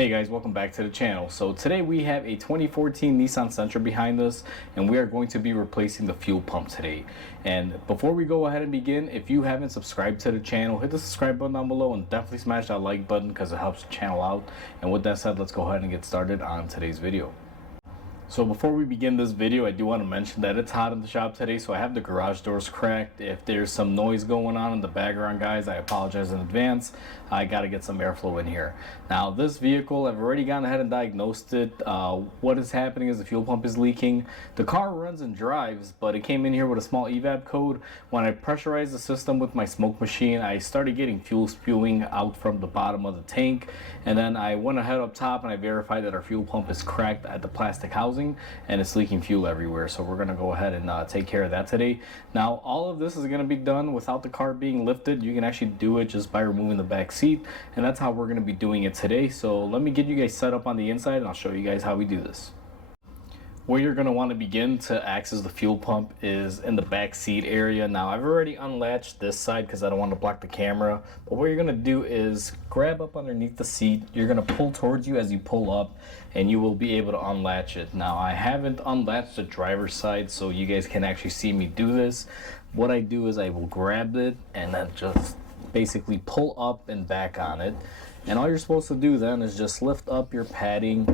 Hey guys, welcome back to the channel. So today we have a 2014 Nissan Sentra behind us, and we are going to be replacing the fuel pump today. And before we go ahead and begin, if you haven't subscribed to the channel, hit the subscribe button down below and definitely smash that like button because it helps the channel out. And with that said, let's go ahead and get started on today's video. So before we begin this video, I do want to mention that it's hot in the shop today, so I have the garage doors cracked. If there's some noise going on in the background, guys, I apologize in advance. I got to get some airflow in here. Now, this vehicle, I've already gone ahead and diagnosed it. What is happening is the fuel pump is leaking. The car runs and drives, but it came in here with a small evap code. When I pressurized the system with my smoke machine, I started getting fuel spewing out from the bottom of the tank. And then I went ahead up top and I verified that our fuel pump is cracked at the plastic housing, and it's leaking fuel everywhere. So we're gonna go ahead and take care of that today. Now, all of this is gonna be done without the car being lifted. You can actually do it just by removing the back seat, and that's how we're gonna be doing it today. So let me get you guys set up on the inside and I'll show you guys how we do this. Where you're going to want to begin to access the fuel pump is in the back seat area. Now, I've already unlatched this side because I don't want to block the camera, but what you're going to do is grab up underneath the seat. You're going to pull towards you as you pull up, and you will be able to unlatch it. Now, I haven't unlatched the driver's side so you guys can actually see me do this. What I do is I will grab it and then just basically pull up and back on it. And all you're supposed to do then is just lift up your padding.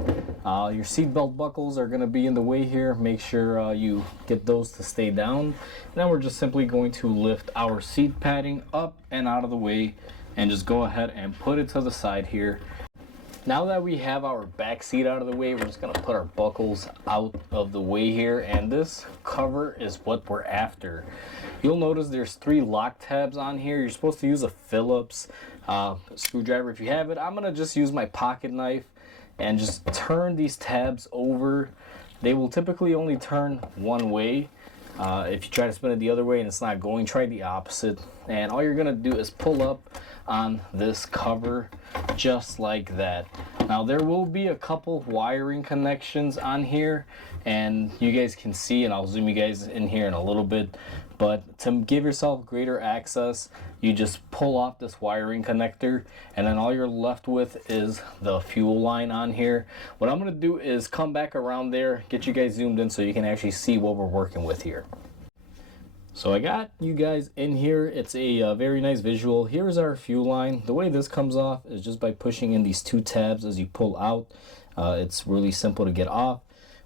Your seat belt buckles are going to be in the way here. Make sure you get those to stay down. And then we're just simply going to lift our seat padding up and out of the way and just go ahead and put it to the side here. Now that we have our back seat out of the way, we're just going to put our buckles out of the way here, and this cover is what we're after. You'll notice there's 3 lock tabs on here. You're supposed to use a Phillips screwdriver if you have it. I'm going to just use my pocket knife and just turn these tabs over. They will typically only turn one way. If you try to spin it the other way and it's not going, try the opposite. And all you're going to do is pull up on this cover just like that. Now, there will be a couple wiring connections on here, and you guys can see, and I'll zoom you guys in here in a little bit, but to give yourself greater access, you just pull off this wiring connector, and then all you're left with is the fuel line on here. What I'm going to do is come back around there, get you guys zoomed in so you can actually see what we're working with here. So I got you guys in here. It's a very nice visual. Here's our fuel line. The way this comes off is just by pushing in these 2 tabs as you pull out. It's really simple to get off.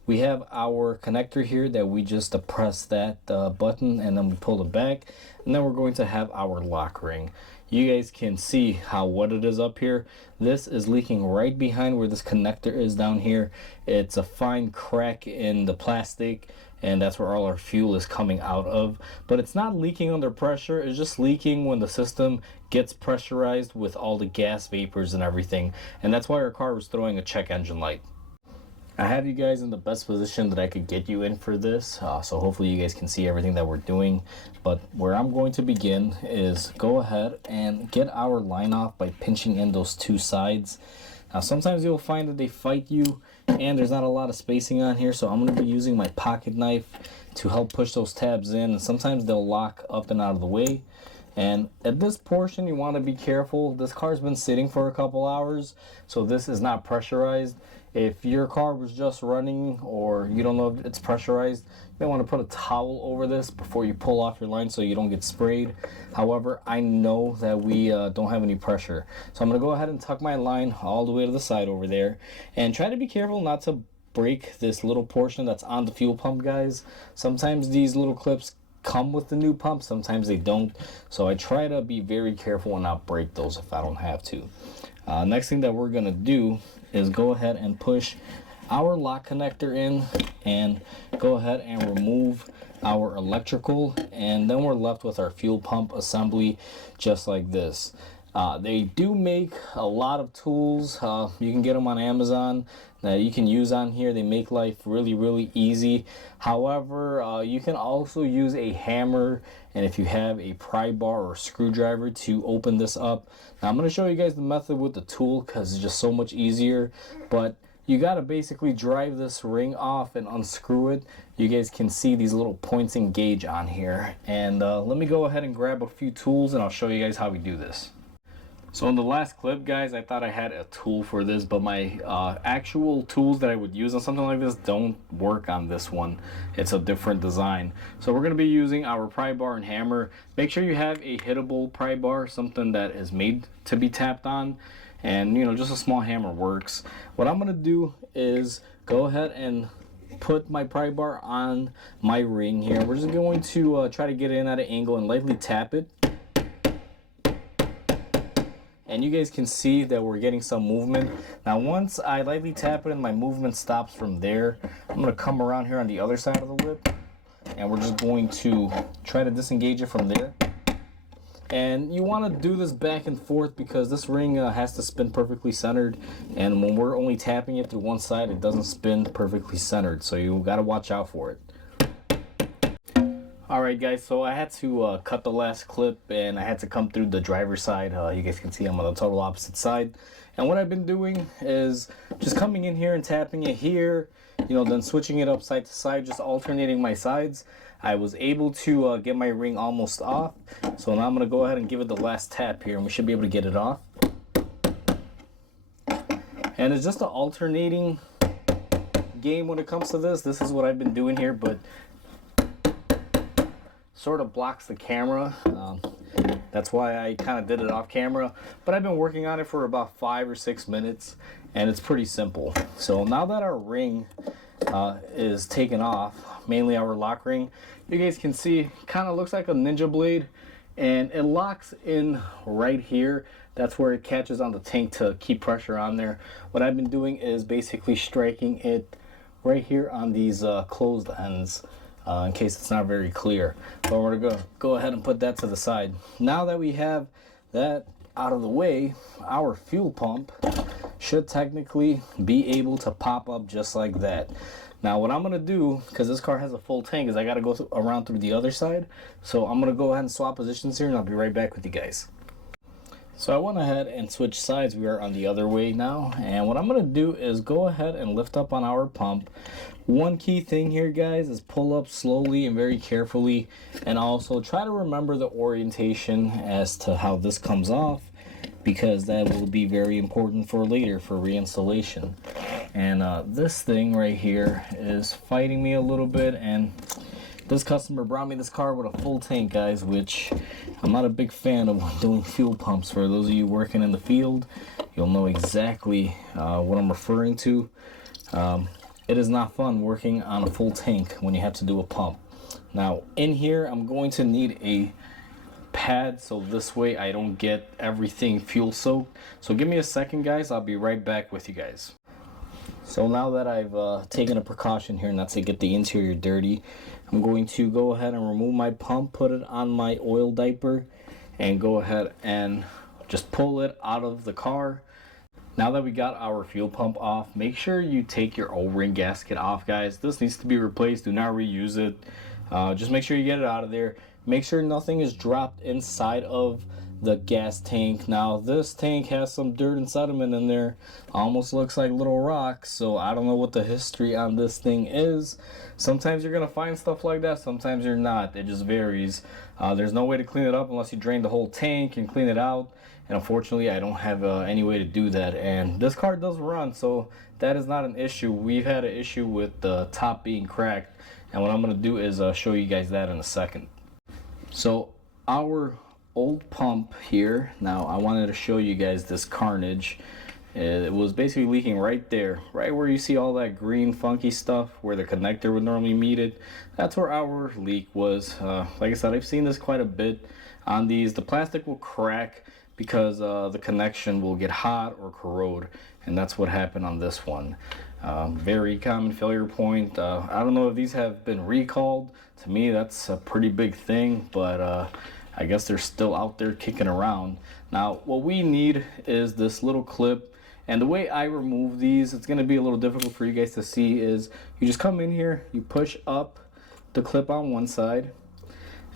We have our connector here that we just press that button and then we pull it back, and then we're going to have our lock ring. You guys can see how wet it is up here. This is leaking right behind where this connector is down here. It's a fine crack in the plastic, and that's where all our fuel is coming out of. But it's not leaking under pressure. It's just leaking when the system gets pressurized with all the gas vapors and everything. And that's why our car was throwing a check engine light. I have you guys in the best position that I could get you in for this, so hopefully you guys can see everything that we're doing. But where I'm going to begin is go ahead and get our line off by pinching in those 2 sides. Now, sometimes you'll find that they fight you and there's not a lot of spacing on here, so I'm going to be using my pocket knife to help push those tabs in, and sometimes they'll lock up and out of the way. And at this portion, you want to be careful. This car's been sitting for a couple hours, so this is not pressurized. If your car was just running or you don't know if it's pressurized, you may want to put a towel over this before you pull off your line so you don't get sprayed. However, I know that we don't have any pressure. So I'm going to go ahead and tuck my line all the way to the side over there. And try to be careful not to break this little portion that's on the fuel pump, guys. Sometimes these little clips come with the new pump, sometimes they don't. So I try to be very careful and not break those if I don't have to. Next thing that we're going to do is go ahead and push our lock connector in and go ahead and remove our electrical, and then we're left with our fuel pump assembly just like this. They do make a lot of tools. You can get them on Amazon that you can use on here. They make life really easy. However, you can also use a hammer, and if you have a pry bar or screwdriver to open this up. Now, I'm going to show you guys the method with the tool because it's just so much easier, but you got to basically drive this ring off and unscrew it. You guys can see these little points and gauge on here, and let me go ahead and grab a few tools and I'll show you guys how we do this. So in the last clip, guys, I thought I had a tool for this, but my actual tools that I would use on something like this don't work on this one. It's a different design. So we're going to be using our pry bar and hammer. Make sure you have a hittable pry bar, something that is made to be tapped on. And, you know, just a small hammer works. What I'm going to do is go ahead and put my pry bar on my ring here. We're just going to try to get in at an angle and lightly tap it. And you guys can see that we're getting some movement. Now once I lightly tap it and my movement stops from there, I'm going to come around here on the other side of the lip, and we're just going to try to disengage it from there. And you want to do this back and forth because this ring has to spin perfectly centered, and when we're only tapping it through one side, it doesn't spin perfectly centered, so you got to watch out for it. Alright guys, so I had to cut the last clip and I had to come through the driver's side. You guys can see I'm on the total opposite side. And what I've been doing is just coming in here and tapping it here, you know, then switching it up side to side, just alternating my sides. I was able to get my ring almost off. So now I'm going to go ahead and give it the last tap here and we should be able to get it off. And it's just an alternating game when it comes to this. This is what I've been doing here, but sort of blocks the camera. That's why I kind of did it off camera, but I've been working on it for about 5 or 6 minutes and it's pretty simple. So now that our ring is taken off, mainly our lock ring, you guys can see kind of looks like a ninja blade, and it locks in right here. That's where it catches on the tank to keep pressure on there. What I've been doing is basically striking it right here on these closed ends. In case it's not very clear, but we're gonna go ahead and put that to the side. Now that we have that out of the way, our fuel pump should technically be able to pop up just like that. Now what I'm gonna do, because this car has a full tank, is I gotta go around through the other side. So I'm gonna go ahead and swap positions here and I'll be right back with you guys. So I went ahead and switched sides. We are on the other way now, and what I'm going to do is go ahead and lift up on our pump. One key thing here, guys, is pull up slowly and very carefully, and also try to remember the orientation as to how this comes off, because that will be very important for later for reinstallation. And this thing right here is fighting me a little bit, and this customer brought me this car with a full tank, guys, which I'm not a big fan of doing fuel pumps. For those of you working in the field, you'll know exactly what I'm referring to. It is not fun working on a full tank when you have to do a pump. Now, in here, I'm going to need a pad, so this way I don't get everything fuel soaked. So give me a second, guys. I'll be right back with you guys. So now that I've taken a precaution here not to get the interior dirty, I'm going to go ahead and remove my pump, put it on my oil diaper, and go ahead and just pull it out of the car. Now that we got our fuel pump off, make sure you take your O-ring gasket off, guys. This needs to be replaced. Do not reuse it. Just make sure you get it out of there. Make sure nothing is dropped inside of the gas tank. Now this tank has some dirt and sediment in there, almost looks like little rocks, so I don't know what the history on this thing is. Sometimes you're gonna find stuff like that, sometimes you're not. It just varies. There's no way to clean it up unless you drain the whole tank and clean it out, and unfortunately I don't have any way to do that. And this car does run, so that is not an issue. We've had an issue with the top being cracked, and what I'm gonna do is show you guys that in a second. So our old pump here, now I wanted to show you guys this carnage. It was basically leaking right there, right where you see all that green funky stuff where the connector would normally meet it. That's where our leak was. Like I said, I've seen this quite a bit on these. The plastic will crack because the connection will get hot or corrode, and that's what happened on this one. Very common failure point. I don't know if these have been recalled. To me, that's a pretty big thing, but I guess they're still out there kicking around. Now, what we need is this little clip, and the way I remove these, it's gonna be a little difficult for you guys to see, is you just come in here, you push up the clip on one side,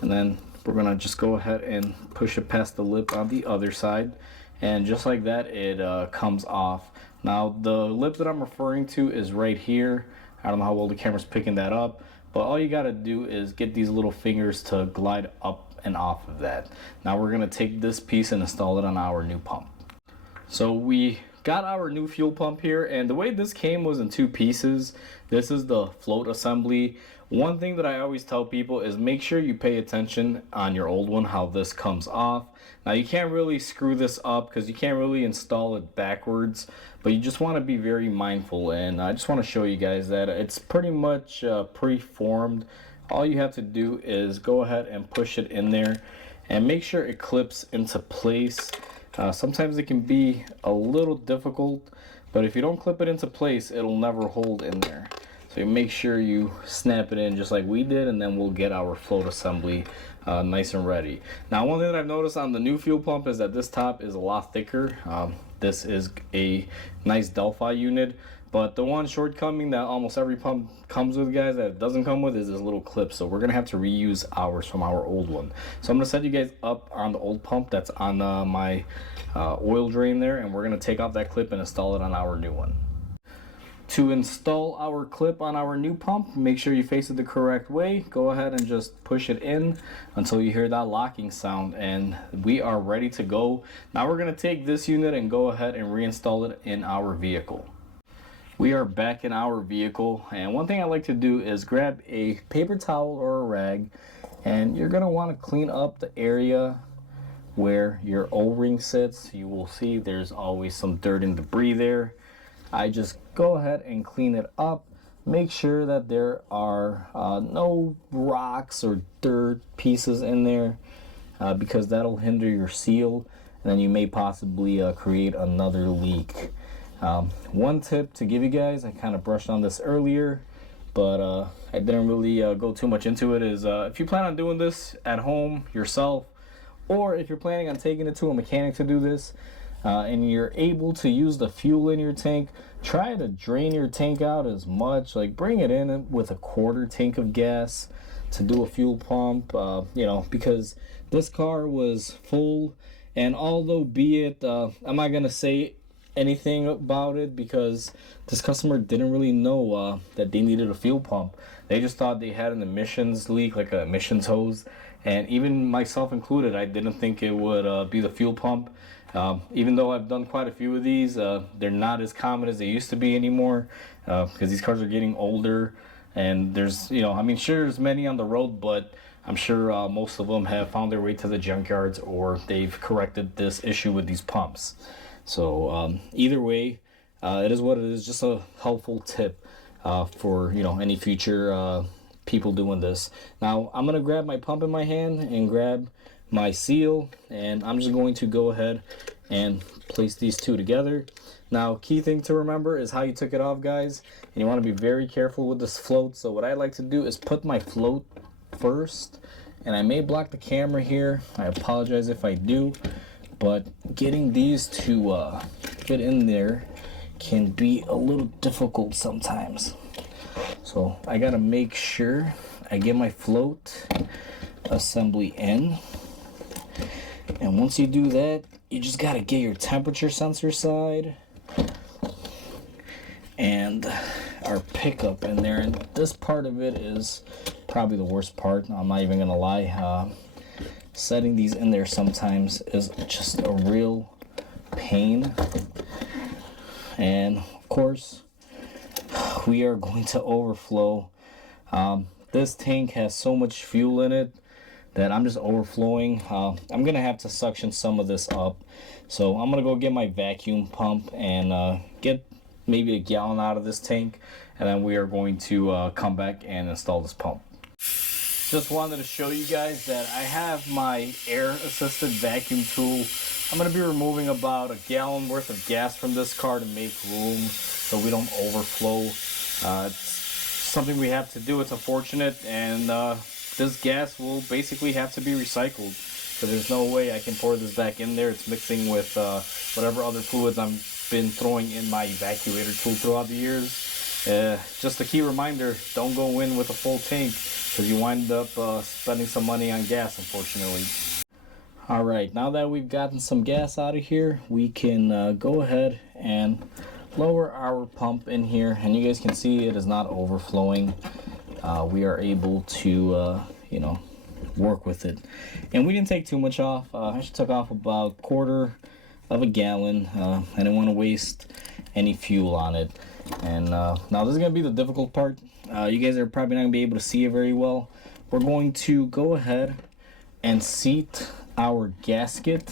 and then we're gonna just go ahead and push it past the lip on the other side, and just like that, it comes off. Now, the lip that I'm referring to is right here. I don't know how well the camera's picking that up, but all you gotta do is get these little fingers to glide up and off of that. Now we're gonna take this piece and install it on our new pump. So we got our new fuel pump here, and the way this came was in two pieces. This is the float assembly. One thing that I always tell people is make sure you pay attention on your old one how this comes off. Now you can't really screw this up because you can't really install it backwards, but you just want to be very mindful, and I just want to show you guys that it's pretty much pre-formed. All you have to do is go ahead and push it in there and make sure it clips into place. Sometimes it can be a little difficult, but if you don't clip it into place, it'll never hold in there. So you make sure you snap it in just like we did, and then we'll get our float assembly nice and ready. Now, one thing that I've noticed on the new fuel pump is that this top is a lot thicker. This is a nice Delphi unit, but the one shortcoming that almost every pump comes with, guys, that it doesn't come with is this little clip. So we're gonna have to reuse ours from our old one. So I'm gonna set you guys up on the old pump that's on my oil drain there, and we're gonna take off that clip and install it on our new one. To install our clip on our new pump, make sure you face it the correct way. Go ahead and just push it in until you hear that locking sound, and we are ready to go. Now we're gonna take this unit and go ahead and reinstall it in our vehicle. We are back in our vehicle, and one thing I like to do is grab a paper towel or a rag, and you're gonna want to clean up the area where your O-ring sits. You will see there's always some dirt and debris there. I just go ahead and clean it up. Make sure that there are no rocks or dirt pieces in there because that'll hinder your seal, and then you may possibly create another leak. One tip to give you guys, I kind of brushed on this earlier, but I didn't really go too much into it, is if you plan on doing this at home yourself, or if you're planning on taking it to a mechanic to do this, and you're able to use the fuel in your tank, try to drain your tank out as much. Like, bring it in with a quarter tank of gas to do a fuel pump, you know, because this car was full, and although be it, I'm not gonna say anything about it because this customer didn't really know that they needed a fuel pump. They just thought they had an emissions leak, like an emissions hose, and even myself included, I didn't think it would be the fuel pump. Even though I've done quite a few of these, they're not as common as they used to be anymore because these cars are getting older, and there's, you know, I mean, sure, there's many on the road, but I'm sure most of them have found their way to the junkyards, or they've corrected this issue with these pumps. So either way, it is what it is. Just a helpful tip for, you know, any future people doing this. Now I'm gonna grab my pump in my hand and grab my seal, and I'm just going to go ahead and place these two together. Now, key thing to remember is how you took it off, guys, and you want to be very careful with this float. So what I like to do is put my float first, and I may block the camera here, I apologize if I do, but getting these to fit in there can be a little difficult sometimes. So I gotta make sure I get my float assembly in, and once you do that, you just gotta get your temperature sensor side and our pickup in there. And this part of it is probably the worst part, I'm not even gonna lie. Setting these in there sometimes is just a real pain, and of course we are going to overflow. This tank has so much fuel in it that I'm just overflowing. I'm gonna have to suction some of this up, so I'm gonna go get my vacuum pump and get maybe a gallon out of this tank, and then we are going to come back and install this pump. Just wanted to show you guys that I have my air assisted vacuum tool. I'm going to be removing about a gallon worth of gas from this car to make room so we don't overflow. It's something we have to do. It's unfortunate, and this gas will basically have to be recycled because there's no way I can pour this back in there. It's mixing with whatever other fluids I've been throwing in my evacuator tool throughout the years. Just a key reminder, don't go in with a full tank because you wind up spending some money on gas, unfortunately. Alright, now that we've gotten some gas out of here, we can go ahead and lower our pump in here, and you guys can see it is not overflowing. We are able to, you know, work with it. And we didn't take too much off. I just took off about 1/4 of a gallon. I didn't want to waste any fuel on it. And now this is going to be the difficult part. You guys are probably not going to be able to see it very well. We're going to go ahead and seat our gasket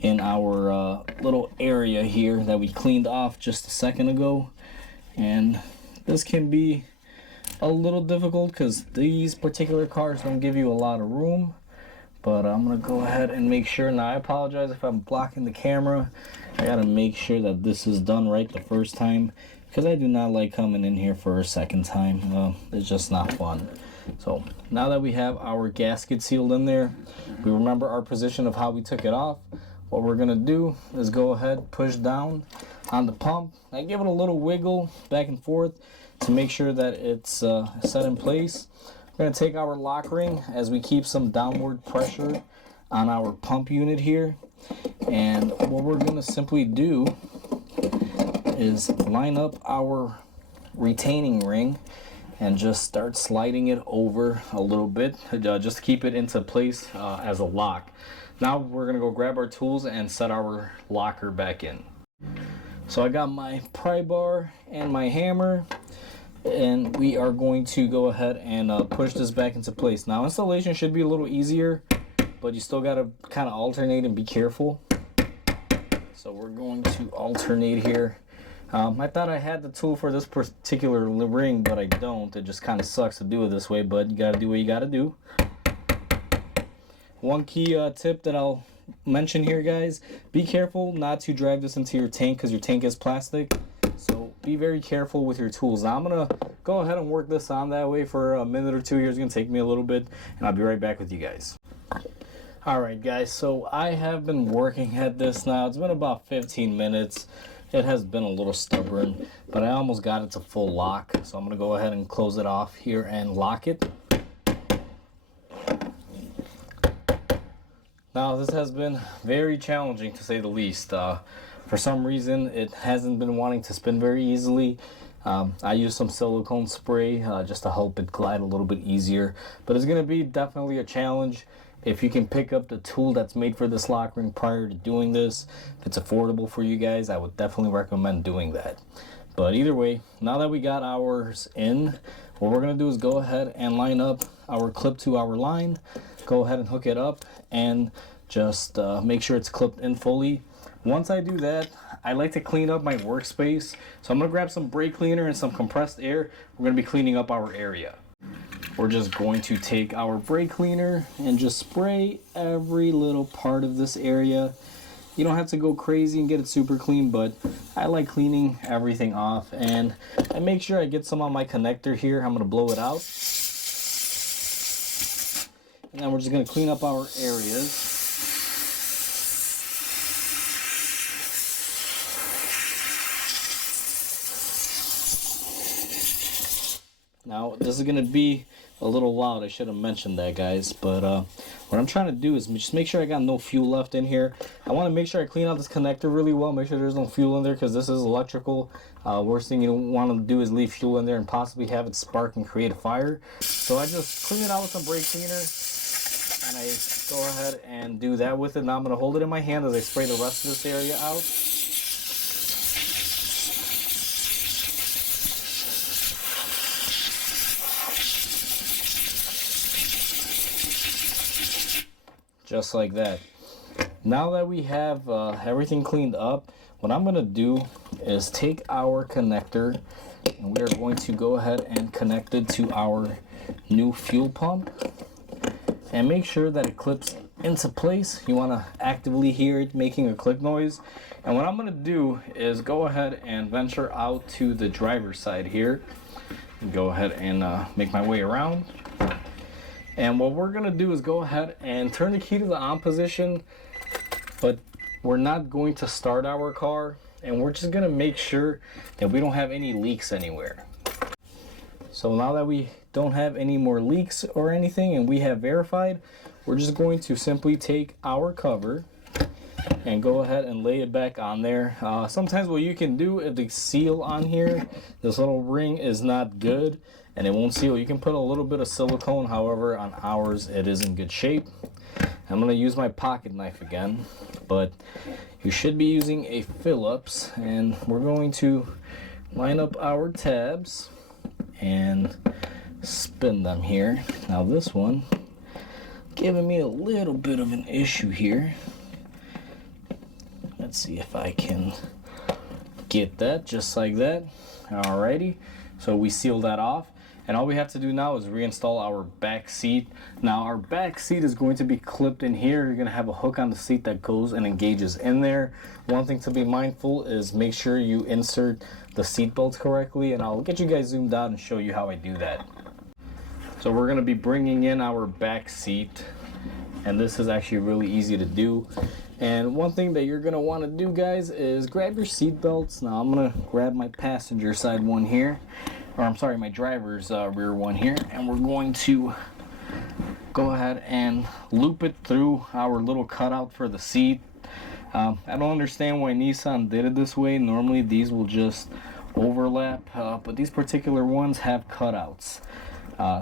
in our little area here that we cleaned off just a second ago. And this can be a little difficult because these particular cars don't give you a lot of room. But I'm going to go ahead and make sure. Now, I apologize if I'm blocking the camera. I got to make sure that this is done right the first time, because I do not like coming in here for a second time. It's just not fun. So now that we have our gasket sealed in there, we remember our position of how we took it off. What we're going to do is go ahead, push down on the pump. I give it a little wiggle back and forth to make sure that it's set in place. We're going to take our lock ring as we keep some downward pressure on our pump unit here. And what we're going to simply do is line up our retaining ring and just start sliding it over a little bit, just to keep it into place as a lock. Now we're going to go grab our tools and set our locker back in. So I got my pry bar and my hammer, and we are going to go ahead and push this back into place. Now, installation should be a little easier, but you still got to kind of alternate and be careful. So we're going to alternate here. I thought I had the tool for this particular ring, but I don't. It just kind of sucks to do it this way, but you got to do what you got to do. One key tip that I'll mention here, guys, be careful not to drive this into your tank, because your tank is plastic. So be very careful with your tools. Now I'm going to go ahead and work this on that way for a minute or two here. It's going to take me a little bit, and I'll be right back with you guys. Alright guys, so I have been working at this now. It's been about 15 minutes. It has been a little stubborn, but I almost got it to full lock. So I'm going to go ahead and close it off here and lock it. Now this has been very challenging, to say the least. For some reason it hasn't been wanting to spin very easily. I used some silicone spray just to help it glide a little bit easier, but it's going to be definitely a challenge. If you can pick up the tool that's made for this lock ring prior to doing this, if it's affordable for you guys, I would definitely recommend doing that. But either way, now that we got ours in, what we're going to do is go ahead and line up our clip to our line, go ahead and hook it up, and just make sure it's clipped in fully. Once I do that, I like to clean up my workspace. So I'm going to grab some brake cleaner and some compressed air. We're going to be cleaning up our area. We're just going to take our brake cleaner and just spray every little part of this area. You don't have to go crazy and get it super clean, but I like cleaning everything off. And I make sure I get some on my connector here. I'm going to blow it out. And then we're just going to clean up our areas. Now, this is going to be a little loud. I should have mentioned that, guys. But what I'm trying to do is just make sure I got no fuel left in here. I want to make sure I clean out this connector really well. Make sure there's no fuel in there, because this is electrical. Worst thing you want to do is leave fuel in there and possibly have it spark and create a fire. So I just clean it out with some brake cleaner, and I go ahead and do that with it. Now I'm going to hold it in my hand as I spray the rest of this area out. Just like that. Now that we have everything cleaned up, what I'm going to do is take our connector, and we are going to go ahead and connect it to our new fuel pump, and make sure that it clips into place. You want to actively hear it making a click noise. And what I'm going to do is go ahead and venture out to the driver's side here, and go ahead and make my way around. And what we're going to do is go ahead and turn the key to the on position, but we're not going to start our car, and we're just going to make sure that we don't have any leaks anywhere. So now that we don't have any more leaks or anything, and we have verified, we're just going to simply take our cover and go ahead and lay it back on there. Sometimes what you can do, if the seal on here, this little ring is not good, and it won't seal. You can put a little bit of silicone, however on ours it is in good shape. I'm going to use my pocket knife again, but you should be using a Phillips, and we're going to line up our tabs and spin them here. Now this one giving me a little bit of an issue here. Let's see if I can get that just like that. Alrighty, so we seal that off, and all we have to do now is reinstall our back seat. Now our back seat is going to be clipped in here. You're going to have a hook on the seat that goes and engages in there. One thing to be mindful is make sure you insert the seat belts correctly, and I'll get you guys zoomed out and show you how I do that. So we're going to be bringing in our back seat, and this is actually really easy to do. And one thing that you're going to want to do, guys, is grab your seat belts. Now I'm going to grab my passenger side one here, or I'm sorry, my driver's rear one here, and we're going to go ahead and loop it through our little cutout for the seat. I don't understand why Nissan did it this way. Normally these will just overlap, but these particular ones have cutouts.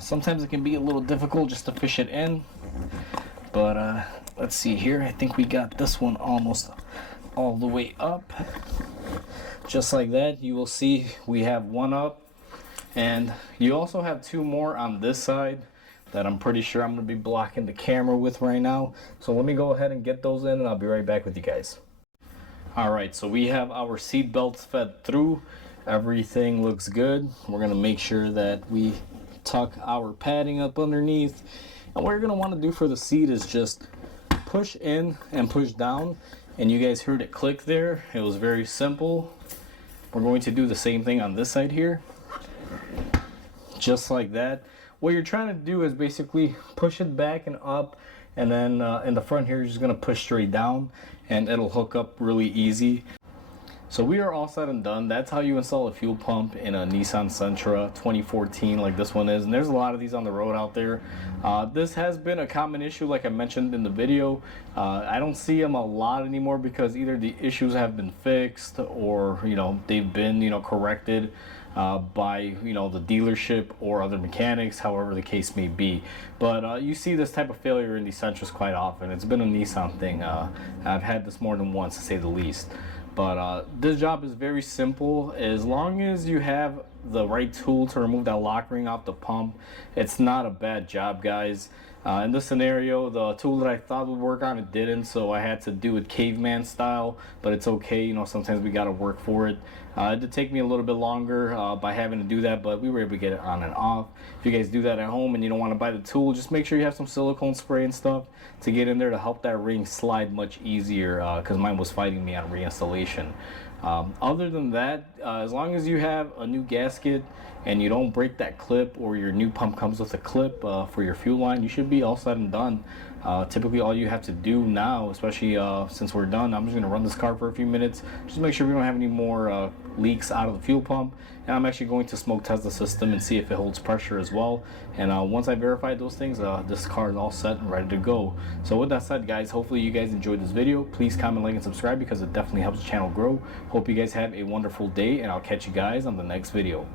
Sometimes it can be a little difficult just to fish it in, but let's see here. I think we got this one almost all the way up. Just like that, you will see we have one up, and you also have two more on this side that I'm pretty sure I'm going to be blocking the camera with right now. So let me go ahead and get those in, and I'll be right back with you guys. Alright, so we have our seat belts fed through. Everything looks good. We're going to make sure that we tuck our padding up underneath. And what you're going to want to do for the seat is just push in and push down. And you guys heard it click there. It was very simple. We're going to do the same thing on this side here. Just like that. What you're trying to do is basically push it back and up, and then in the front here you're just going to push straight down, and it'll hook up really easy. So we are all said and done. That's how you install a fuel pump in a Nissan Sentra 2014 like this one is, and there's a lot of these on the road out there. This has been a common issue, like I mentioned in the video. I don't see them a lot anymore because either the issues have been fixed, or they've been corrected by the dealership or other mechanics, however the case may be. But you see this type of failure in these Sentras quite often. It's been a Nissan thing. I've had this more than once, to say the least. But this job is very simple. As long as you have the right tool to remove that lock ring off the pump, it's not a bad job, guys. In this scenario, the tool that I thought would work on it didn't, so I had to do it caveman style, but it's okay. Sometimes we gotta work for it. It did take me a little bit longer by having to do that, but we were able to get it on and off. If you guys do that at home and you don't want to buy the tool, just make sure you have some silicone spray and stuff to get in there to help that ring slide much easier, because mine was fighting me on reinstallation. Other than that, as long as you have a new gasket and you don't break that clip, or your new pump comes with a clip for your fuel line, you should be all said and done. Typically all you have to do now, especially since we're done, I'm just going to run this car for a few minutes, just make sure we don't have any more leaks out of the fuel pump. And I'm actually going to smoke test the system and see if it holds pressure as well. And once I verify those things, this car is all set and ready to go. So with that said, guys, hopefully you guys enjoyed this video. Please comment, like, and subscribe because it definitely helps the channel grow. Hope you guys have a wonderful day, and I'll catch you guys on the next video.